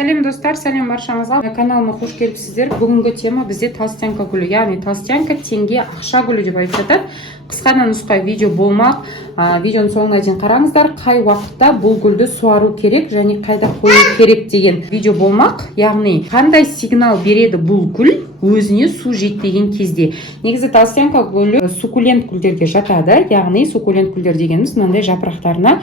Сәлем достар, сәлем баршаңызға. Каналыма қош келіпсіздер. Бүгінгі тема бізде толстянка гүлі, яғни толстянка теңге ақша гүлі деп айтып жатады. Қысқана нұсқа видео болмақ. Видеоның соңына дейін қараңыздар. Қай уақытта бұл гүлді суару керек және қайда қою керек деген видео болмақ. Яғни қандай сигнал береді бұл гүл өзіне су жетпеген кезде. Негізі толстянка гүлі суккулент гүлдерге жатады. Яғни суккулент гүлдер дегеніміз мынандай жапырақтарына,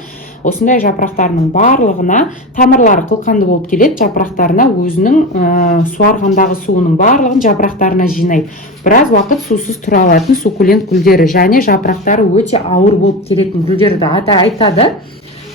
осындай жапырақтарының барлығына тамырлары қылқанды болып келеді. Жапырақтарына өзінің суарғандағы суының барлығын жапырақтарына жинайды. Біраз уақыт сусыз тұра алатын суккулент гүлдері және жапырақтары өте ауыр болып келетін гүлдерді ата айтады.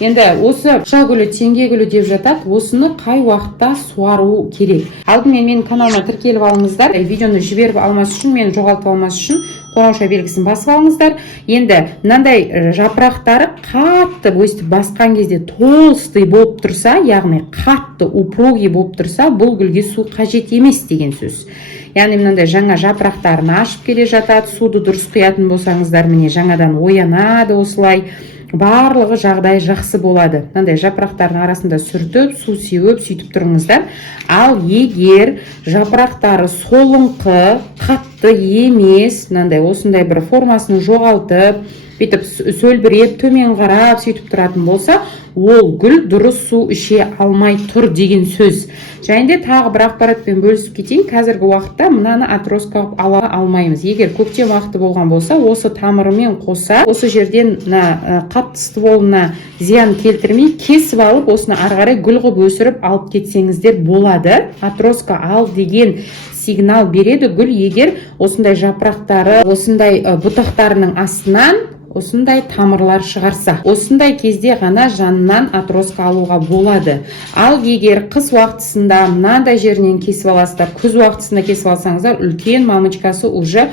Енді осы ақша гүлі, теңге гүлі деп жатады. Осыны қай уақытта суару керек? Алдымен менің каналыма тіркеліп алыңыздар. Видеоны жіберіп алмас үшін, мені жоғалтып алмас үшін қоңырау белгісін басып алыңыздар. Енді мынандай жапырақтары қатты өстіп басқан кезде толстый болып тұрса, яғни қатты упругий болып тұрса, бұл гүлге су қажет емес деген сөз. Яғни мынандай жаңа жапырақтарын ашып келе жатады, суды дұрыс құятын болсаңыздар, міне жаңадан оянады осылай. Барлығы жағдай жақсы болады. Мынандай жапырақтардың арасында сүртіп, су сеуіп, сөйтіп тұрыңыздар. Ал егер жапырақтары солыңқы, қатты емес, мынандай осындай бір формасын жоғалтып, бүйтіп сөлбіреп, төмен қарап, сөйтіп тұратын болса, ол гүл дұрыс су іше алмай тұр деген сөз. Және де тағы бір ақпаратпен бөлісіп кетейін. Қазіргі уақытта мынаны отростка ала алмаймыз. Егер көктем уақыты болған болса, осы тамырымен қоса, осы жерден қатты стволына зиян келтірмей, кесіп алып, осыны ары қарай гүл қып өсіріп алып кетсеңіздер болады. Отростка ал деген сигнал береді гүл, егер осындай жапырақтары, осындай бұтақтарының астынан осындай тамырлар шығарса. Осындай кезде ғана жанынан отростка алуға болады. Ал егер қыс уақытысында мынандай жерінен кесіп аласыздар, күз уақытысында кесіп алсаңыздар, үлкен мамочкасы уже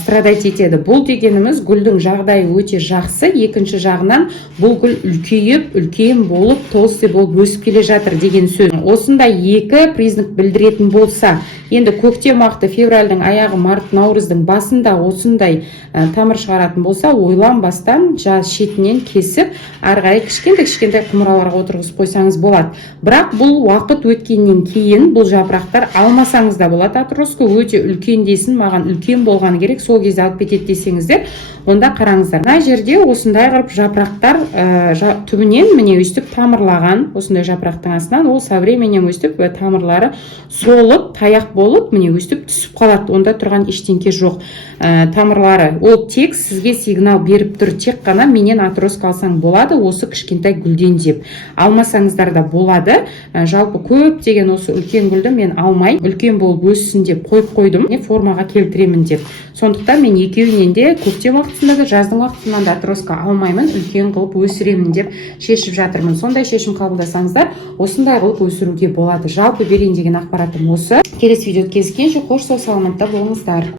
страдать етеді. Бұл дегеніміз гүлдің жағдайы өте жақсы. Екінші жағынан бұл гүл үлкейіп, үлкен болып, толстой болып өсіп келе жатыр деген сөз. Осындай екі признак білдіретін болса, енді көктем уақыты февральдың аяғы, март, наурыздың басында осындай тамыр шығаратын болса, ойланбастан жаз шетінен кесіп, ары қарай кішкентай құмыраларға отырғызып қойсаңыз болады. Бірақ бұл уақыт өткеннен кейін бұл жапырақтар алмасаңыз да болады. Отростка өте үлкен дейсін, маған үлкен болғаны керек, сол кезде алып кетеді десеңіздер, онда қараңыздар. Мына жерде осындай қырып жапырақтар түбінен міне өстіп тамырлаған, осындай жапырақтың астынан ол со временем өстіп тамырлары солып, таяқ болып, міне өстіп түсіп қалады. Онда тұрған ештеңке жоқ. Тамырлары ол тек сізге сигнал беріп тұр, тек қана менен отростка алсаң болады, осы кішкентай гүлден деп. Алмасаңыздар да болады. Жалпы көп деген осы үлкен гүлді мен алмай, үлкен болып өссін деп қойып қойдым, формаға келтіремін деп. Сондықтан мен екеуінен де көктем уақытында да жаздың уақытынан да отростка алмаймын, үлкен қылып өсіремін деп шешіп жатырмын. Сондай шешім қабылдасаңыздар, осындай қылып өсіруге болады. Жалпы берейін деген ақпаратым осы. Келесі видеода кездескенше қош сау саламатта болыңыздар.